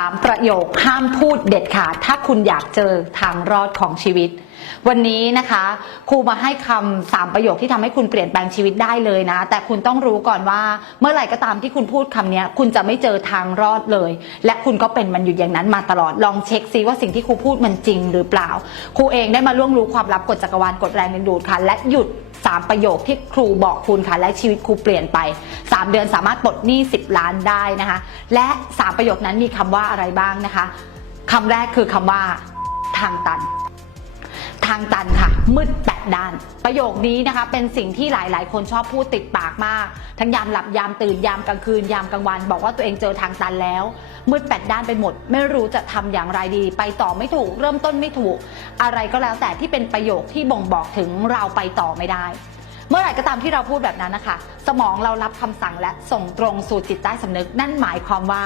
3 ประโยคห้ามพูดเด็ดขาดถ้าคุณอยากเจอทางรอดของชีวิต วันนี้นะคะครูมาให้คำสามประโยคที่ทำให้คุณเปลี่ยนแปลงชีวิตได้เลยนะ แต่คุณต้องรู้ก่อนว่า เมื่อไหร่ก็ตามที่คุณพูดคำนี้คุณจะไม่เจอทางรอดเลย และคุณก็เป็นมันอยู่อย่างนั้นมาตลอดลองเช็คซิว่าสิ่งที่ครูพูดมันจริงหรือเปล่าครูเองได้มาล่วงรู้ความลับกฎจักรวาลกฎแรงดึงดูดค่ะและหยุด 3 ประโยคที่ครูบอกคุณค่ะ และชีวิตครูเปลี่ยนไป 3 เดือนสามารถปลดหนี้ 10 ล้านได้นะคะ และ 3 ประโยคนั้นมีคำว่าอะไรบ้างนะคะคำแรกคือคำว่าทางตัน ทางตันค่ะ มืดแปดด้าน ประโยคนี้นะคะ เป็นสิ่งที่หลาย ๆ คนชอบพูดติดปากมาก ทั้งยามหลับยามตื่นยามกลางคืนยามกลางวัน บอกว่าตัวเองเจอทางตันแล้ว มืดแปดด้านไปหมด ไม่รู้จะทำอย่างไรดี ไปต่อไม่ถูก เริ่มต้นไม่ถูก อะไรก็แล้วแต่ที่เป็นประโยคที่บ่งบอกถึงเราไปต่อไม่ได้เมื่อไหร่ก็ตามที่เราพูดแบบนั้นนะคะ สมองเรารับคำสั่งและส่งตรงสู่จิตใต้สำนึก นั่นหมายความว่า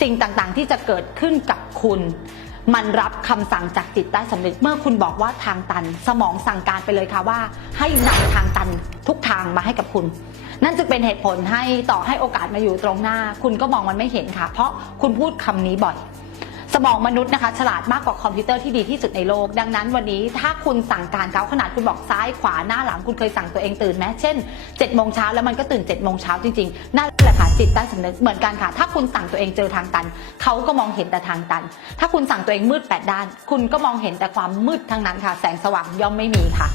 สิ่งต่างๆที่จะเกิดขึ้นกับคุณ มันรับคำสั่งจากจิตใต้สำนึกเมื่อคุณบอกว่าทางตัน สมองสั่งการไปเลยค่ะว่า ให้นำทางตันทุกทางมาให้กับคุณ นั่นจึงเป็นเหตุผลให้ต่อให้โอกาสมาอยู่ตรงหน้า คุณก็มองมันไม่เห็นค่ะ เพราะคุณพูดคำนี้บ่อยสมองมนุษย์นะคะฉลาดมากกว่าคอมพิวเตอร์ที่ดีที่สุดในโลก ดังนั้นวันนี้ถ้าคุณสั่งการเขาขนาดคุณบอกซ้ายขวาหน้าหลังคุณเคยสั่งตัวเองตื่นไหมเช่น7จ็ดโมงเช้าแล้วมันก็ตื่น7จ็ดโมงเช้าจริงๆนั่นแหละค่ะ จิตใต้สำนึกเหมือนกันค่ะ ถ้าคุณสั่งตัวเองเจอทางตัน เขาก็มองเห็นแต่ทางตัน ถ้าคุณสั่งตัวเองมืดแปดด้าน คุณก็มองเห็นแต่ความมืดทั้งนั้นค่ะ แสงสว่างย่อมไม่มีค่ะ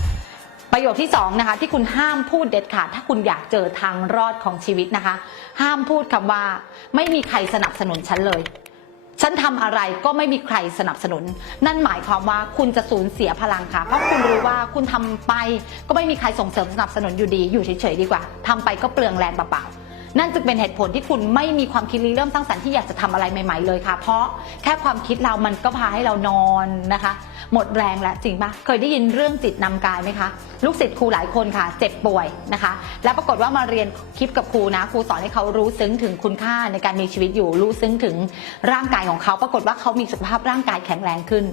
ประโยคที่สองนะคะที่คุณห้ามพูดเด็ดขาดถ้าคุณอยากเจอทางรอดของชีวิตนะคะ ห้ามพูดคำว่า ไม่มีใครสนับสนุนฉันเลย ฉันทำอะไรก็ไม่มีใครสนับสนุน นั่นหมายความว่าคุณจะสูญเสียพลังค่ะ เพราะคุณรู้ว่าคุณทำไปก็ไม่มีใครส่งเสริมสนับสนุนอยู่ดีอยู่เฉยๆดีกว่าทำไปก็เปลืองแรงเปล่าๆ นั่นจึงเป็นเหตุผลที่คุณไม่มีความคิดริเริ่มสร้างสรรค์ที่อยากจะทำอะไรใหม่ ๆเลยค่ะ เพราะแค่ความคิดเรามันก็พาให้เรานอนนะคะหมดแรงแล้วจริงปะเคยได้ยินเรื่องจิตนำกายไหมคะลูกศิษย์ครูหลายคนค่ะ เจ็บป่วยนะคะ แล้วปรากฏว่ามาเรียนคลิปกับครูนะครูสอนให้เขารู้ซึ้งถึงคุณค่าในการมีชีวิตอยู่รู้ซึ้งถึงร่างกายของเขา ปรากฏว่าเขามีสุขภาพร่างกายแข็งแรงขึ้น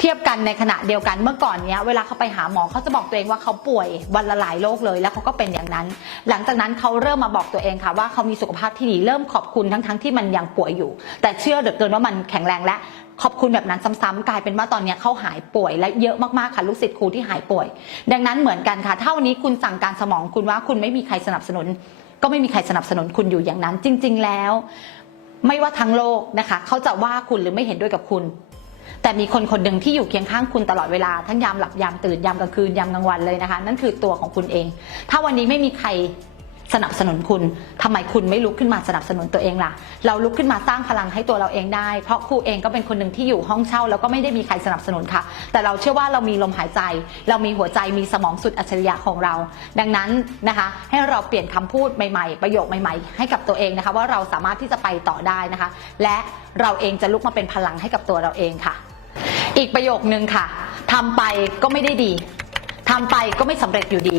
เทียบกันในขณะเดียวกันเมื่อก่อนเนี้ยเวลาเขาไปหาหมอเขาจะบอกตัวเองว่าเขาป่วยวันละหลายโรคเลย แล้วเขาก็เป็นอย่างนั้น หลังจากนั้นเขาเริ่มมาบอกตัวเองค่ะว่าเขามีสุขภาพที่ดีเริ่มขอบคุณทั้งๆทที่มันยังป่วยอยู่ แต่เชื่อเหลือเกินว่ามันแข็งแรงและ ขอบคุณแบบนั้นซ้ำๆกลายเป็นว่าตอนนี้เขาหายป่วย และเยอะมากๆค่ะลูกศิษย์ครูที่หายป่วย ดังนั้นเหมือนกันค่ะถ้าวันนี้คุณสั่งการสมองคุณว่าคุณไม่มีใครสนับสนุน ก็ไม่มีใครสนับสนุนคุณอยู่อย่างนั้น จริง ๆ แล้ว ไม่ว่าทั้งโลกนะคะเขาจะว่าคุณหรือไม่เห็นด้วยกับคุณแต่มีคนคนหนึ่งที่อยู่เคียงข้างคุณตลอดเวลาทั้งยามหลับยามตื่นยามกลางคืนยามกลางวันเลยนะคะ นั่นคือตัวของคุณเอง ถ้าวันนี้ไม่มีใคร สนับสนุนคุณทำไมคุณไม่ลุกขึ้นมาสนับสนุนตัวเองล่ะ เราลุกขึ้นมาสร้างพลังให้ตัวเราเองได้ เพราะครูเองก็เป็นคนหนึ่งที่อยู่ห้องเช่า แล้วก็ไม่ได้มีใครสนับสนุนค่ะ แต่เราเชื่อว่าเรามีลมหายใจ เรามีหัวใจมีสมองสุดอัจฉริยะของเรา ดังนั้นนะคะ ให้เราเปลี่ยนคำพูดใหม่ๆ ประโยคใหม่ ๆ ให้กับตัวเองนะคะ ว่าเราสามารถที่จะไปต่อได้นะคะ และเราเองจะลุกมาเป็นพลังให้กับตัวเราเองค่ะ อีกประโยคนึงค่ะทำไปก็ไม่ได้ดีทำไปก็ไม่สำเร็จอยู่ดี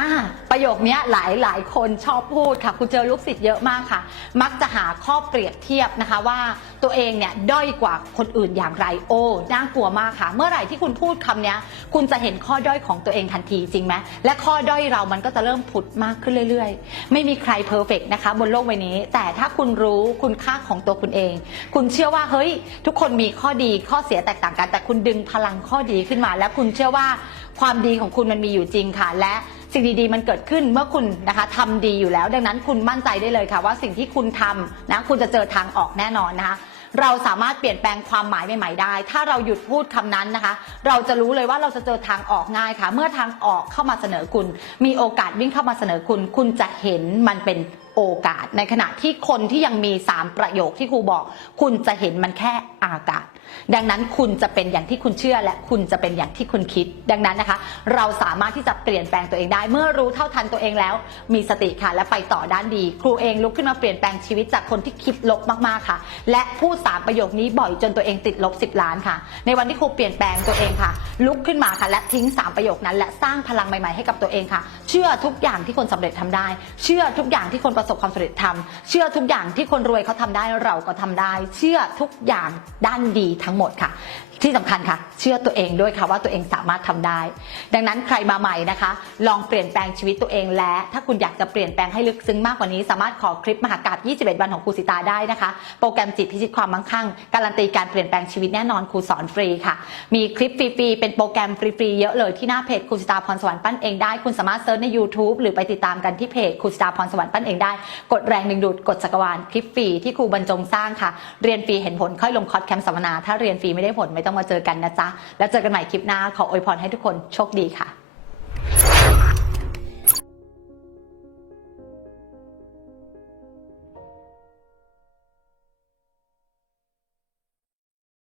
อ่าประโยคนี้หลายหลายคนชอบพูดค่ะ คุณเจอลูกศิษย์เยอะมากค่ะ มักจะหาข้อเปรียบเทียบนะคะว่าตัวเองเนี่ยด้อยกว่าคนอื่นอย่างไรโอ้น่ากลัวมากค่ะ เมื่อไหร่ที่คุณพูดคำนี้คุณจะเห็นข้อด้อยของตัวเองทันทีจริงไหมและข้อด้อยเรามันก็จะเริ่มผุดมากขึ้นเรื่อยๆ ไม่มีใครเพอร์เฟกนะคะ บนโลกใบนี้ แต่ถ้าคุณรู้คุณค่าของตัวคุณเอง คุณเชื่อว่าเฮ้ย ทุกคนมีข้อดีข้อเสียแตกต่างกัน แต่คุณดึงพลังข้อดีขึ้นมา และคุณเชื่อว่าความดีของคุณมันมีอยู่จริงค่ะและ สิ่งดีๆ มันเกิดขึ้นเมื่อคุณนะคะทำดีอยู่แล้ว ดังนั้นคุณมั่นใจได้เลยค่ะ ว่าสิ่งที่คุณทำนะคุณจะเจอทางออกแน่นอนนะคะ เราสามารถเปลี่ยนแปลงความหมายใหม่ๆได้ ถ้าเราหยุดพูดคำนั้นนะคะ เราจะรู้เลยว่าเราจะเจอทางออกง่ายค่ะ เมื่อทางออกเข้ามาเสนอคุณ มีโอกาสวิ่งเข้ามาเสนอคุณ คุณจะเห็นมันเป็นโอกาส ในขณะที่คนที่ยังมี 3 ประโยคที่ครูบอก คุณจะเห็นมันแค่อากาศ ดังนั้นคุณจะเป็นอย่างที่คุณเชื่อและคุณจะเป็นอย่างที่คุณคิด ดังนั้นนะคะ เราสามารถที่จะเปลี่ยนแปลงตัวเองได้ เมื่อรู้เท่าทันตัวเองแล้ว มีสติค่ะและไปต่อด้านดี ครูเองลุกขึ้นมาเปลี่ยนแปลงชีวิตจากคนที่คิดลบมากๆค่ะ และพูดสามประโยคนี้บ่อยจนตัวเองติดลบ 10 ล้านค่ะ ในวันที่ครูเปลี่ยนแปลงตัวเองค่ะ ลุกขึ้นมาค่ะ และทิ้ง 3 ประโยคนั้น และสร้างพลังใหม่ๆให้กับตัวเองค่ะ เชื่อทุกอย่างที่คนสำเร็จทำได้ เชื่อทุกอย่างที่คนประสบความสำเร็จทำเชื่อทุกอย่างที่คนรวยเขาทำได้เราก็ทำได้ เชื่อทุกอย่างด้านดีทั้งหมดค่ะ ที่สำคัญค่ะ เชื่อตัวเองด้วยค่ะว่าตัวเองสามารถทำได้ ดังนั้นใครมาใหม่นะคะ ลองเปลี่ยนแปลงชีวิตตัวเอง และถ้าคุณอยากจะเปลี่ยนแปลงให้ลึกซึ้งมากกว่านี้ สามารถขอคลิปมหากาบ21 วันของครูสิตาได้นะคะ โปรแกรมจิตพิชิตความมั่งคั่ง การันตีการเปลี่ยนแปลงชีวิตแน่นอนครูสอนฟรีค่ะ มีคลิปฟรีๆเป็นโปรแกรมฟรีๆเยอะเลยที่หน้าเพจครูสิตาพรสวรรค์ปั้นเองได้คุณสามารถเซิร์ชใน YouTube หรือไปติดตามกันที่เพจครูสิตาพรสวรรค์ปั้นเองได้ กดแรงดึงดูดกดจักรวาลคลิปฟรีที่ครูบรรจงสร้างค่ะ เรียนฟรีเห็นผลค่อยลงคอร์สแคมป์สัมมนาถ้าเรียนฟรีไม่ได้ผลไม่ต้องมาเจอกันนะจ๊ะแล้วเจอกันใหม่คลิปหน้าขออวยพรให้ทุกคนโชคดีค่ะ